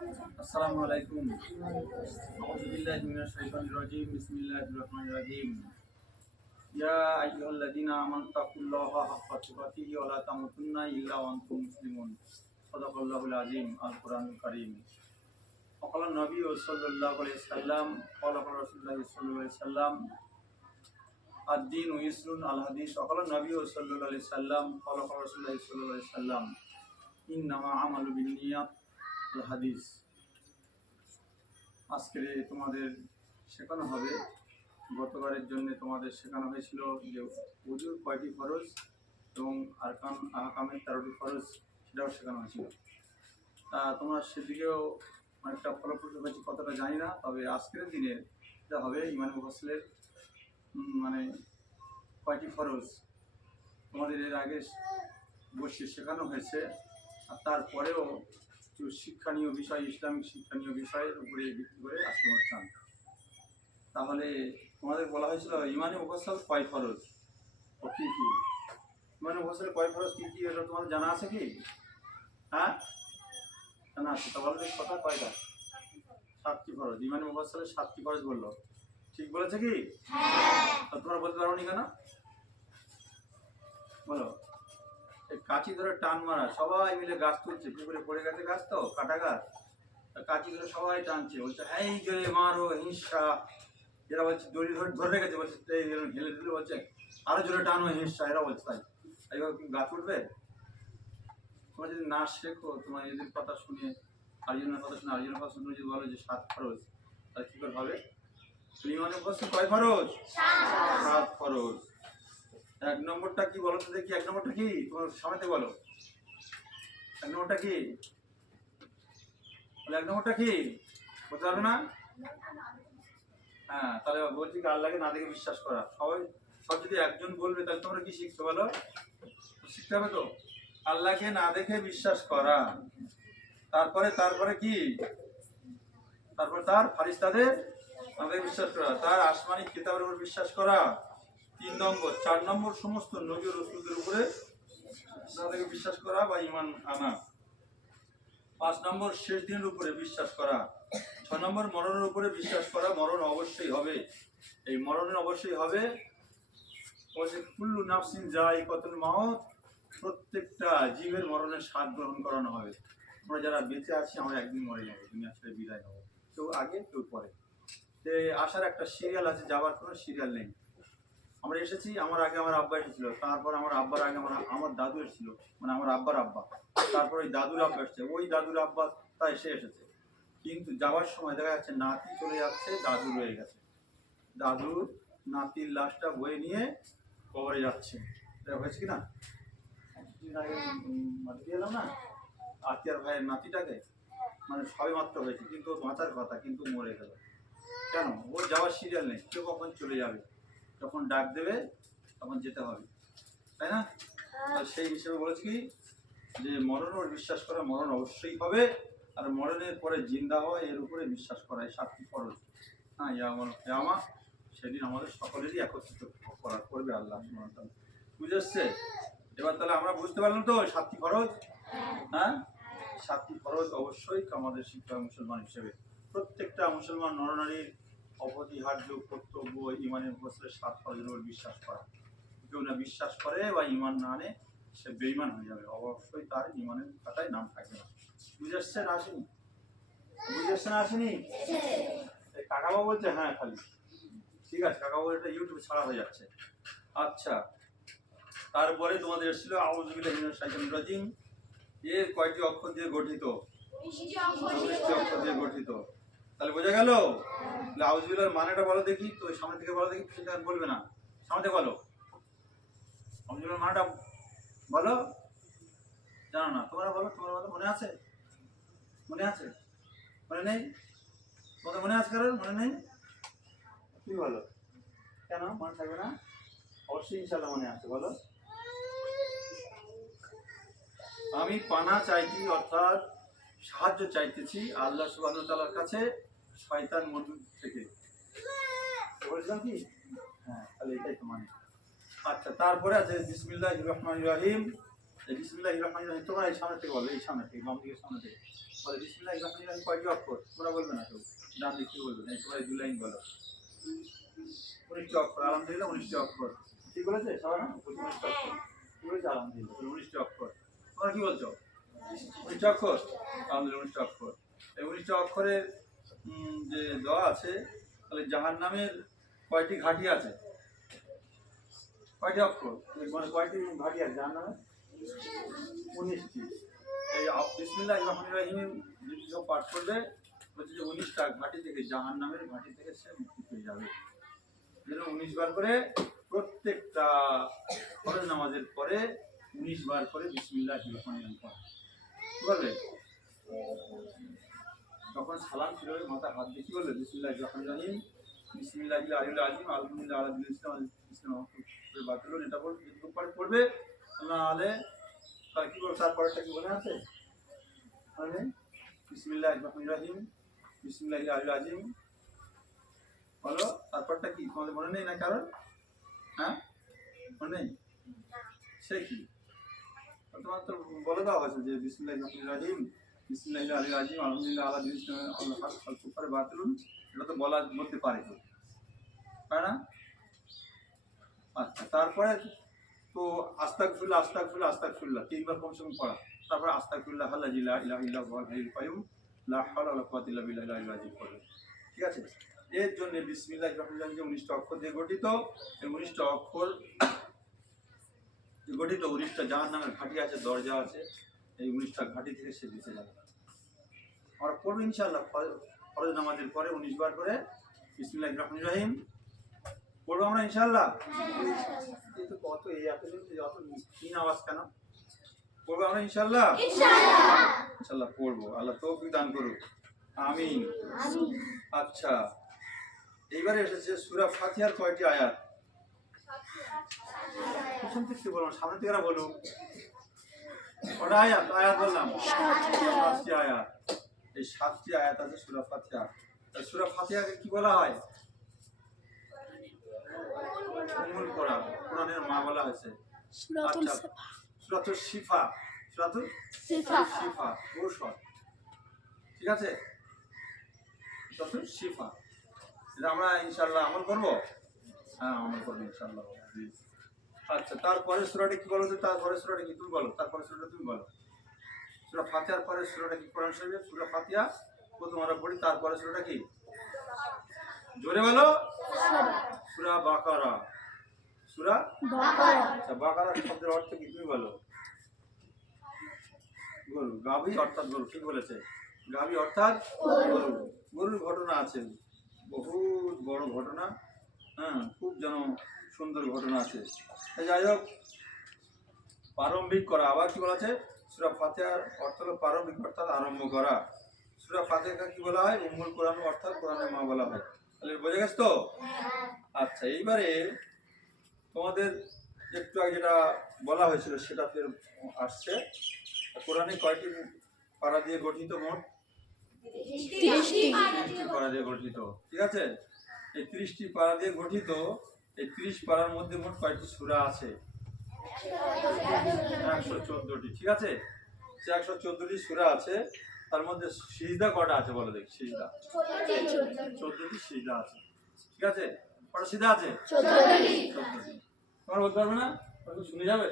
আসসালামু আলাইকুম। আউযু বিল্লাহি মিনাশ শাইতানির রাজীম। বিসমিল্লাহির রহমানির রহিম। ইয়া আইয়ুহাল্লাযীনা আমানু তাকুল্লাহা হাক্কা তুকাতিহি ওয়া লা তামুতুন্না ইল্লা ওয়া আনতুম মুসলিমুন। সাদাকাল্লাহুল আযীম। আল কোরআনুল কারীম। وقال النبي صلى الله عليه وسلم قال رسول الله صلى الله عليه وسلم الدين يسر الحديث وقال النبي صلى الله عليه وسلم قال رسول الله صلى الله عليه وسلم إنما عمل بالنيات الحديث। আজকে তোমাদের শেখানো হবে, গতবারের জন্য তোমাদের শেখানো হয়েছিল যে ওযুর কয়টি ফরজ এবং আরকান আহকামের 13টি ফরজ, সেটাও শেখানো হয়েছিল। তোমরা সেদিকেও অনেকটা ফলপ্রসূ হয়েছে কতটা জানি না, তবে আজকের দিনে যেটা হবে ইমাম মুফাসসিলের মানে কয়টি ফরজ তোমাদের এর আগে বসে শেখানো হয়েছে, আর তারপরেও কিছু শিক্ষণীয় বিষয়, ইসলামিক শিক্ষণীয় বিষয়ের উপরে ভিত্তি করে আজকে অনুষ্ঠান। তাহলে তোমাদের বলা হয়েছিল ইমানে মুফাসসাল কয় ফরজ ও কী কী? ইমানে মুফাসসালের কয় ফরজ কী কী এটা তোমাদের জানা আছে কি? হ্যাঁ, জানা আছে। তা বলো কথা কয়টা? 7টি ফরজ। ইমানে মুফাসসালের 7টি ফরজ বললো, ঠিক বলেছে কি? তোমরা বলতে পারো নি কেন? বলো। কাঁচি ধরে টান মারা, সবাই মিলে গাছ তুলছে, পুকুরে পড়ে গেছে গাছ, তো কাটা গাছ, কাঁচি ধরে সবাই টানছে, বলছে এই জোরে মারো হিংসা। এরা বলছে দড়ি ধরে রেখেছে, বলছে ঢেলে ঢেলে বলছে আরো জোরে টানো হিংসা, এরা বলছে তাই। এইভাবে তুমি গাছ উঠবে? তোমরা যদি না শেখো, তোমার এদের কথা শুনে আরেকজনের কথা শুনে আরেকজনের কথা শুনে যদি বলো যে 7 ফরজ, তাহলে কি করে হবে? ইমানে মুফাসসাল কয় ফরজ? 7 ফরজ। 1 নম্বরটা কি বলো তো দেখি? 1 নম্বরটা কি তোমার সামনে বলো? 1 নম্বরটা কি? বলে 1 নম্বরটা কি বলতে পারবে না? হ্যাঁ, তাহলে বলছি কি আল্লাহকে না দেখে বিশ্বাস করা। সব যদি একজন বলবে তাহলে তোমরা কি শিখছো বলো? শিখতে হবে তো আল্লাহকে না দেখে বিশ্বাস করা। তারপরে কি? তারপরে তার ফারিস্তাদের না দেখে বিশ্বাস করা, তার আসমানি কিতাবের উপর বিশ্বাস করা 3 নম্বর। 4 নম্বর সমস্ত নবী ও রাসূলদের উপরে না দেখে বিশ্বাস করা বা ঈমান আনা। 5 নম্বর শেষ দিনের উপরে বিশ্বাস করা। 6 নম্বর মরণের উপরে বিশ্বাস করা, মরণ অবশ্যই হবে। এই মরণের অবশ্যই হবে। কুল্লু নাফসিন যায়িকাতুল মাউত, প্রত্যেকটা জীবের মরণের স্বাদ গ্রহণ করানো হবে। আমরা যারা বেঁচে আছি আমরা একদিন মরে যাবো, দুনিয়া ছেড়ে বিদায় হবো, কেউ আগে কেউ পরে। আসার একটা সিরিয়াল আছে, যাওয়ার কোনো সিরিয়াল নেই। আমরা এসেছি, আমার আগে আমার আব্বা এসেছিল, তারপর আমার আব্বার আগে আমার দাদু এসেছিল, মানে আমার আব্বার আব্বা, তারপর ওই দাদুর আব্বা এসেছে, ওই দাদুর আব্বা তা এসেছে। কিন্তু যাওয়ার সময় দেখা যাচ্ছে নাতি চলে যাচ্ছে, দাদু রয়ে গেছে। দাদুর নাতির লাশটা বয়ে নিয়ে কবরে যাচ্ছে। এটা হয়েছে কি না? মাটি এলাম না আত্মীয়ার ভাইয়ের নাতিটাকে, মানে সবে মাত্র হয়েছে, কিন্তু ওর বাঁচার কথা, কিন্তু মরে গেল। কেন? ওর যাওয়ার সিরিয়াল নেই, কেউ কখন চলে যাবে, যখন ডাক দেবে তখন যেতে হবে, তাই না? সেই হিসেবে বলেছি কি যে মরণ ওর বিশ্বাস করা, মরণ অবশ্যই হবে, আর মরণের পরে জিন্দা হওয়া এর উপরে বিশ্বাস করা, এই 7টি ফরজ। হ্যাঁ, ইয়াউমুল কিয়ামা, সেদিন আমাদের সকলেরই একত্রিত করবে আল্লাহ সুবহানাহু ওয়া তাআলা। বুঝে এসছে? এবার তাহলে আমরা বুঝতে পারলাম তো 7টি ফরজ। হ্যাঁ, 7টি ফরজ অবশ্যই আমাদের শিক্ষা মুসলমান হিসেবে প্রত্যেকটা মুসলমান নরনারীর অপরিহার্য কর্তব্য ইমানের মুফাসসালের 7 ফরজের উপর বিশ্বাস করা। কেউ না বিশ্বাস করে বা ইমান না আনে, সে বেঈমান হয়ে যাবে, অবশ্যই তার ইমানের খাতায় নাম থাকবে না। বুঝে আসছে না আসেনি? বুঝে আসছে না আসেনি? কাকাবাবু বলছে হ্যাঁ খালি, ঠিক আছে। কাকাবাবু এটা ইউটিউবে ছাড়া হয়ে যাচ্ছে। আচ্ছা, তারপরে তোমাদের এসেছিল আউযু বিল্লাহি মিনাশ শাইতানির রাজীম, এর কয়টি অক্ষর দিয়ে গঠিত? 19টি অক্ষর দিয়ে গঠিত। তাহলে বোঝা গেল? আউযু বিল্লাহর মানেটা বলো দেখি তো, সামনে থেকে বলো দেখি, সেটা বলবে না, সামনে থেকে বলো। আউযু বিল্লাহর মানেটা বলো। জানো না? তোমরা বলো, মনে আছে? মনে আছে? মনে নেই? তোমাদের মনে আছে? কারণ মনে নেই? কি বলো? কেন মনে থাকবে না? অবশ্যই ইনশাআল্লাহ মনে আছে, বলো। আমি পানা চাইছি, অর্থাৎ সাহায্য চাইতেছি আল্লাহ সুবহানাহু ওয়া তাআলার কাছে শয়তান মরদুদ থেকে। বলছিলাম কি? হ্যাঁ, তাহলে এটাই তো মানে। আচ্ছা, তারপরে আছে বিসমিল্লাহির রহমানির রহিম। বিসমিল্লাহির রহমানির রহিম তোমরা এই সামনে থেকে বলো, এই সামনে থেকে, বাম দিকের সামনে থেকে বলো বিসমিল্লাহির রহমানির রহিম কয়টি অক্ষর? তোমরা বলবে না, কেউ ডান দিক থেকে বলবে না, তোমরা এই 2 লাইন বলো। 19টি অক্ষর, আলহামদুলিল্লাহ 19টি অক্ষর। ঠিক বলেছে সবাই? না 19টি অক্ষর ঠিক বলেছে, আলহামদুলিল্লাহ 19টি অক্ষর। তোমরা কি বলছো? 19টি অক্ষর, আলহামদুলিল্লাহ 19টি অক্ষর। এই 19টি অক্ষরের যে দেওয়া আছে, তাহলে জাহান্নামের কয়টি ঘাঁটি আছে? কয়টি অক্ষর মানে কয়টি ঘাঁটি আছে জাহান্নামে? 19টি। এই বিসমিল্লাহির রহমানির রহিম যদি কেউ পাঠ করবে হচ্ছে যে 19টা ঘাঁটি থেকে, জাহান্নামের ঘাঁটি থেকে সে মুক্তি পেয়ে যাবে। যেন 19 বার করে প্রত্যেকটা ফরজ নামাজের পরে 19 বার করে বিসমিল্লাহির রহমানির রহিম পড়া। কি বলবে? তখন সালাম ফিরে মাথা হাত দিয়ে কি বলবে? বিসমিল্লাহির রহমানির রহিম, বিসমিল্লাহিল আলিয়্যিল আযীম, আলহামদুলিল্লাহ আলা দীনিল ইসলাম বাতিল। এটা বলবে, যেটুকু পরে পড়বে নাহলে তার কি বলবো, তারপরেটা কি মনে আছে? মানে বিসমিল্লাহির রহমানির রহিম, বিসমিল্লাহিল আলিয়্যিল আযীম বলো। তারপরটা কি তোমাদের মনে নেই না কারণ? হ্যাঁ মনে নেই? সে কি তোমার তো বলে দেওয়া হয়েছে যে বিসমিল্লাহির রহমানির রহিম, বিসমিল্লাহিল আলিয়্যিল আযীম, আলহামদুলিল্লাহ আলা দীনিল ইসলাম বাতিল। এটা তো বলতে পারে তো, তাই না? আচ্ছা, তারপরে তো আস্তাগফিরুল্লাহ আস্তাগফিরুল্লাহ আস্তাগফিরুল্লাহ 3 বার কমসে কম পড়া। তারপরে আস্তাগফিরুল্লাহ আল্লাযী লা ইলাহা ইল্লা হুয়াল হাইয়ুল কাইয়্যুম লা হাওলা ওয়ালা কুওয়াতা ইল্লা বিল্লাহিল আলিয়্যিল আযীম পড়বে। ঠিক আছে? এর জন্য বিসমিল্লাহির রহমানির রহিম 19টা অক্ষর দিয়ে গঠিত। এই 19টা অক্ষর গঠিত 19টা জাহান্নামের ঘাঁটি আছে, দরজা আছে। এই 19টা ঘাঁটি থেকে সে বেঁচে যাবে। আমরা পড়বো ইনশাআল্লাহ ফরজ নামাজের পরে 19 বার করে বিসমিল্লাহির রহমানির রহিম পড়বো আমরা ইনশাআল্লাহ। কিন্তু কত এই এত ক্ষীণ আওয়াজ কেন? পড়বো আমরা ইনশাআল্লাহ, ইনশাআল্লাহ পড়বো। আল্লাহ তৌফিক দান করুক, আমিন। আচ্ছা, এইবারে এসেছে সূরা ফাতিহার কয়টি আয়াত? প্রথম থেকে বলুন, সামনে থেকে বলুন। কটা আয়াত? আয়াত বললাম 7টি আয়াত। এই 7টি আয়াত আছে সূরা ফাতিহা। সূরা ফাতিহাকে কি বলা হয়? উম্মুল কোরআন, কোরআনের মা বলা হয়েছে। আচ্ছা, সূরাতুল শিফা, সূরাতুল শিফা ঔষধ। ঠিক আছে? সূরাতুল শিফা, এটা আমরা ইনশাআল্লাহ আমল করব। হ্যাঁ আমল করব ইনশাআল্লাহ। আচ্ছা, তারপরে সূরাটা কি বলো? তারপরে সূরাটা কি তুমি বলো? তারপরে সূরাটা তুমি বলো। সূরা ফাতিহার পরে সূরাটা কি? কোরআন শরীফের সূরা ফাতিহা প্রথম আমরা পড়ি, তারপরে সূরাটা কি? জোরে বলো। সূরা বাকারা, সূরা বাকারা। আচ্ছা, বাকারা শব্দের অর্থ কি তুমি বলো? গরু, গাভী অর্থাৎ গরু। ঠিক বলেছে, গাভী অর্থাৎ গরু। গরুর ঘটনা আছে, বহুত বড় ঘটনা। হ্যাঁ, খুব যেন সুন্দর ঘটনা আছে। যাই হোক, প্রারম্ভিক করা। আবার কি বলা আছে? সূরা ফাতিহার অর্থ হলো প্রারম্ভিক, অর্থাৎ আরম্ভ করা। সূরা ফাতিহাকে কি বলা হয়? উম্মুল কোরআন, অর্থাৎ কোরআনের মা বলা হয়। তাহলে বোঝা গেছে তো? আচ্ছা, এইবারে তোমাদের একটু আগে যেটা বলা হয়েছিল সেটা ফের আসছে। কোরআনে কয়টি পারা দিয়ে গঠিত? মোট 30টি পারা দিয়ে গঠিত। ঠিক আছে? এই 30টি পারা দিয়ে গঠিত। এই 30 পারার মধ্যে মোট কয়টি সূরা আছে? 114টি। ঠিক আছে? 114টি সূরা আছে। তার মধ্যে সিজদা কটা আছে বলো দেখি? সিজদা 14টি সিজদা আছে। ঠিক আছে? কটা সিজদা আছে? 14টি। তোমার বলতে পারবে না? শুনে যাবে?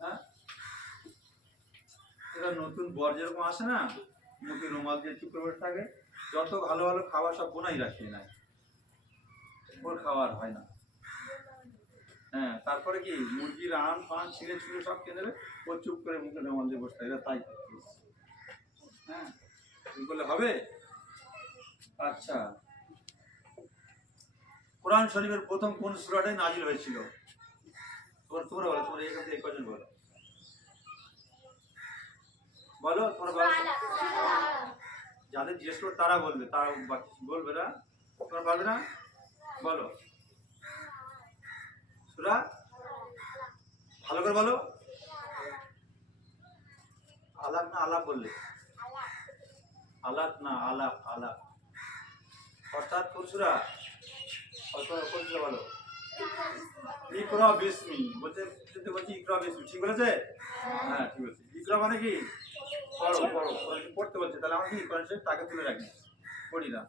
হ্যাঁ, এটা নতুন বর যেরকম আসে না, মুখে রুমাল দিয়ে চুপ করে থাকে, যত ভালো ভালো খাবার সব বোনাই রাখিয়ে নেয়, ওর খাবার হয় না। হ্যাঁ, তারপরে কি মুরগির রান ফান ছিঁড়ে ছুঁড়ে সব খেয়ে নেবে, ও চুপ করে মুখে রুমাল দিয়ে বসে থাকে। এটা তাই করতে। হ্যাঁ, বলে হবে? আচ্ছা, কোরআন শরীফের প্রথম কোন সূরাটাই নাজিল হয়েছিল? তোমরা বলো, তোমরা এখান থেকে কজন বলো? বলো তোমরা বলো। যাদের জিজ্ঞেস করো তারা বলবে, তারা বলবে না, তোমরা পারবে না? বলো সূরা, ভালো করে বলো। আলাপ না আলাপ বললে? আলাপ না আলাপ, আলাপ। অর্থাৎ কোন সূরা? কোন সূরা বলো? ইকরা বিসমি বলতে বলছি ইকরা বিসমি, ঠিক বলেছে? হ্যাঁ ঠিক বলেছে। ইকরা মানে কি? পড়ো পড়ো, পড়তে বলছে, তাহলে আমরা কি কোরআন শরীফ তাকে তুলে রাখি, পড়ি না,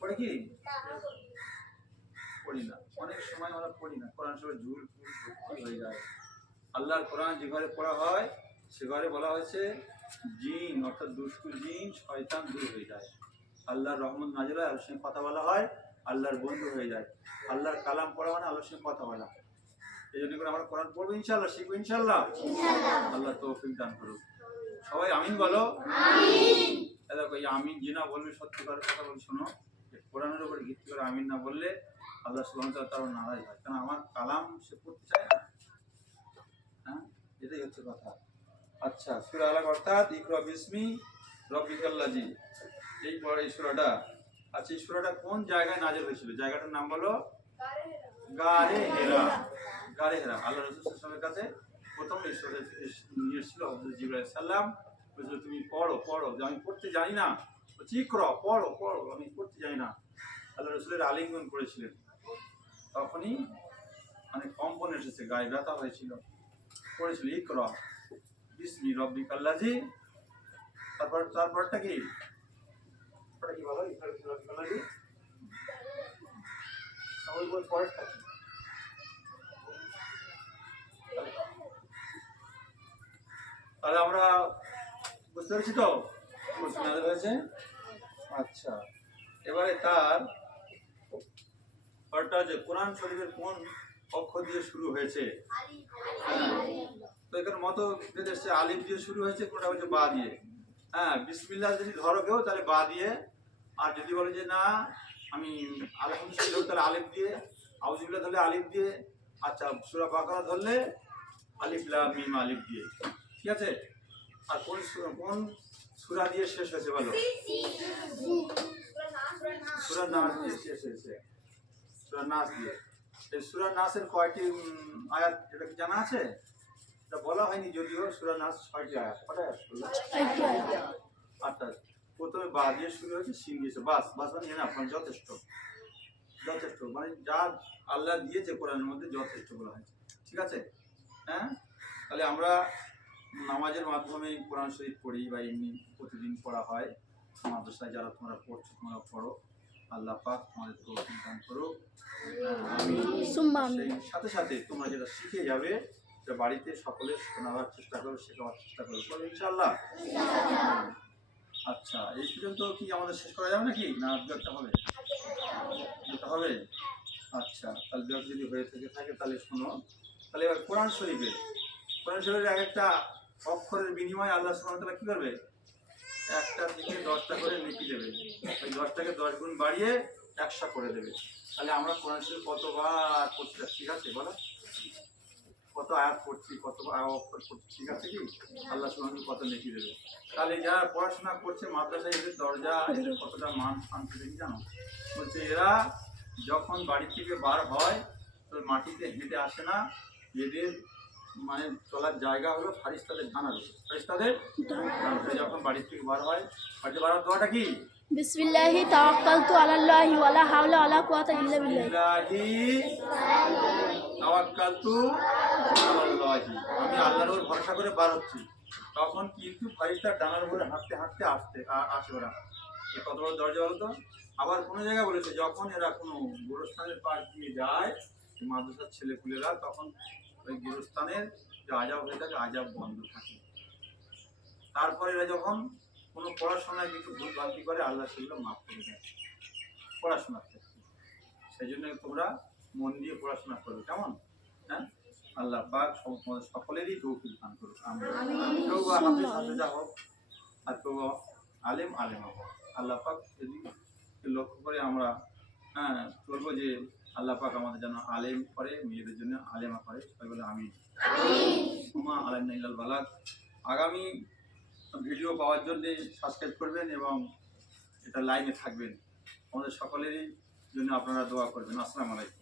পড়ি কি? পড়ি না, অনেক সময় আমরা পড়ি না, কোরআন শরীফ ঝুল ভর্তি হয়ে যায়। আল্লাহর কোরআন যে ঘরে পড়া হয় সে ঘরে বলা হয়েছে জিন অর্থাৎ দুষ্টু জিন শয়তান দূর হয়ে যায়, আল্লাহর রহমত নাজিল হয়, আল্লাহর সঙ্গে কথা বলা হয়, আল্লাহর বন্ধু হয়ে যায়। আল্লাহর কালাম পড়া মানে আল্লাহর সঙ্গে কথা বলা। এই জন্য করে আমরা কোরআন পড়বো ইনশাআল্লাহ, শিখবো ইনশাআল্লাহ। আল্লাহ তৌফিক দান করুক। সবাই আমিন বলো। দেখো এই আমিন যে না বলবে সত্যিকার কথা বলে শোনো, কোরআনের উপরে ভিত্তি করে আমিন না বললে আল্লাহ সুবহানাহু ওয়া তাআলা তার নারাজ হয়, কারণ আমার কালাম সে পড়তে চায় না। হ্যাঁ, এটাই হচ্ছে কথা। আচ্ছা, সূরা আলাক অর্থাৎ ইকরা বিসমি রাব্বিকাল্লাযী, এই পড়া এই সূরাটা। আচ্ছা, এই সূরাটা কোন জায়গায় নাযিল হয়েছিল? জায়গাটার নাম বলো গারে হেরা। গারে হেরা আল্লাহ রাসূল সাল্লাল্লাহু আলাইহি ওয়াসাল্লামের কাছে প্রথম এই সূরা নিয়ে এসেছিল হযরত জিবরাইল আলাইহিস সালাম। বলেছিল তুমি পড়ো পড়ো, যে আমি পড়তে জানি না। বলছি ইকরা, পড়ো পড়ো, আমি পড়তে জানি না। আল্লাহ রাসূলের আলিঙ্গন করেছিলেন, তখনই মানে কম্পন এসেছে, গায়ে ব্যথা হয়েছিল, পড়েছিল ইকরা বিসমি রাব্বিকাল্লাযী। তারপরটা কি? ওটা কি বলো? ইকরা বিসমি রাব্বিকাল্লাযী। সবাই বল পরেরটা কি? তাহলে আমরা বুঝতে পেরেছি তো নাযিল হয়েছে। আচ্ছা, এবারে তার পরটা যে কোরআন শরীফের কোন অক্ষর দিয়ে শুরু হয়েছে? তো এখানে মতভেদ এসেছে, আলিফ দিয়ে শুরু হয়েছে, কোনটা হচ্ছে বা দিয়ে। হ্যাঁ, বিসমিল্লাহ যদি ধরো কেউ তাহলে বা দিয়ে, আর যদি বলে যে না আমি আলহামদুলিল্লাহ তাহলে আলিফ দিয়ে, আউযুবিল্লাহ ধরলে আলিফ দিয়ে। আচ্ছা, সূরা বাকারা ধরলে আলিফ লাম মিম আলিফ দিয়ে, ঠিক আছে? আর কোন সূরা দিয়ে শেষ হয়েছে বলো? সূরা নাস দিয়ে শেষ হয়েছে, সূরা নাস দিয়ে। এই সূরা নাসের কয়টি আয়াত এটা কি জানা আছে? এটা বলা হয়নি যদিও, সূরা নাস 6টি আয়াত। কয়টা আয়াত? 8টা। প্রথমে বা দিয়ে শুরু হয়েছে, সিন দিয়েছে, বাস বাস মানে এনাফ, মানে যথেষ্ট, যথেষ্ট মানে যা আল্লাহ দিয়েছে কোরআনের মধ্যে যথেষ্ট বলা হয়েছে, ঠিক আছে? হ্যাঁ, তাহলে আমরা নামাজের মাধ্যমে কোরআন শরীফ পড়ি বা এমনি প্রতিদিন পড়া হয়। মাদ্রাসায় যারা তোমরা পড়ছো তোমরা পড়ো, আল্লাহ পাক তোমাদের তৌফিক দান করুক। সেই সাথে সাথে তোমরা যেটা শিখে যাবে সেটা বাড়িতে সকলে শোনাবার চেষ্টা করো, শেখাবার চেষ্টা করো, ইনশাআল্লাহ। আচ্ছা, এই পর্যন্ত কি আমাদের শেষ করা যাবে নাকি, না দু একটা হবে? হবে। আচ্ছা, তাহলে দু যদি হয়ে থাকে তাহলে শোনো। তাহলে এবার কোরআন শরীফের এক একটা অক্ষরের বিনিময়ে আল্লাহ সুবহানাহু ওয়া তাআলা কি করবে? একটা থেকে 10টা করে নেকি দেবে, ওই 10টাকে 10 গুণ বাড়িয়ে 100 করে দেবে। তাহলে আমরা কোরআন শরীফ কতবার পড়ছি, ঠিক আছে বলো? কত আয়াত পড়ছি, কত অক্ষর পড়ছি, ঠিক আছে কি? আল্লাহ সুবহানাহু কত নেকি দেবে। তাহলে যারা পড়াশোনা করছে মাদ্রাসায়, এদের দরজা এদের কতটা মান শান্তি দেখি জানো? বলছে এরা যখন বাড়ি থেকে বার হয় তো মাটিতে হেঁটে আসে না, এদের মানে চলার জায়গা হলো ফারিস্তাদের জানাজা। ফারিস্তাদের যখন বাড়ি থেকে বার হয়, বাড়িতে বার হওয়ার দোয়াটা কি? বিসমিল্লাহি তাওয়াক্কালতু আলাল্লাহি ওয়ালা হাওলা ওয়ালা কুওয়াতা ইল্লা বিল্লাহ। তাওয়াক্কালতু আলাল্লাহি, আমি আল্লাহর উপর ভরসা করে বার হচ্ছি। তখন কিন্তু ফারিস্তার ডানার উপরে হাঁটতে হাঁটতে আসে ওরা। কত বড় দরজা বলো তো? আবার কোনো জায়গায় বলেছে যখন এরা কোনো গোরস্থানের পাশ দিয়ে যায় মাদ্রাসার ছেলেপুলেরা, তখন ওই গোরস্থানের যে আজাব হয়ে থাকে আজাব বন্ধ থাকে। তারপরে এরা যখন কোনো পড়াশোনায় কিছু ভুল ভ্রান্তি করে আল্লাহ সেগুলো মাফ করে দেয় পড়াশোনার ক্ষেত্রে। সেই জন্য তোমরা মন দিয়ে পড়াশোনা করো, কেমন? হ্যাঁ, আল্লাহ পাক তোমাদের সকলেরই তৌফিক দান করুক। কেউ বা হাফেজ হাফেজা হোক, আর কেউ আলেম আলেমা হোক। আল্লাহ পাক যদি লক্ষ্য করে আমরা বলবো যে আল্লাহ পাক আমাদের যেন আলেম করে, মেয়েদের জন্য আলেমা করে, সবাই বলে আমি আলাইনা ইল্লাল বালাগ। আগামী ভিডিও পাওয়ার জন্য সাবস্ক্রাইব করবেন এবং এটা লাইনে থাকবেন। আমাদের সকলেরই জন্য আপনারা দোয়া করবেন। আসসালামু আলাইকুম।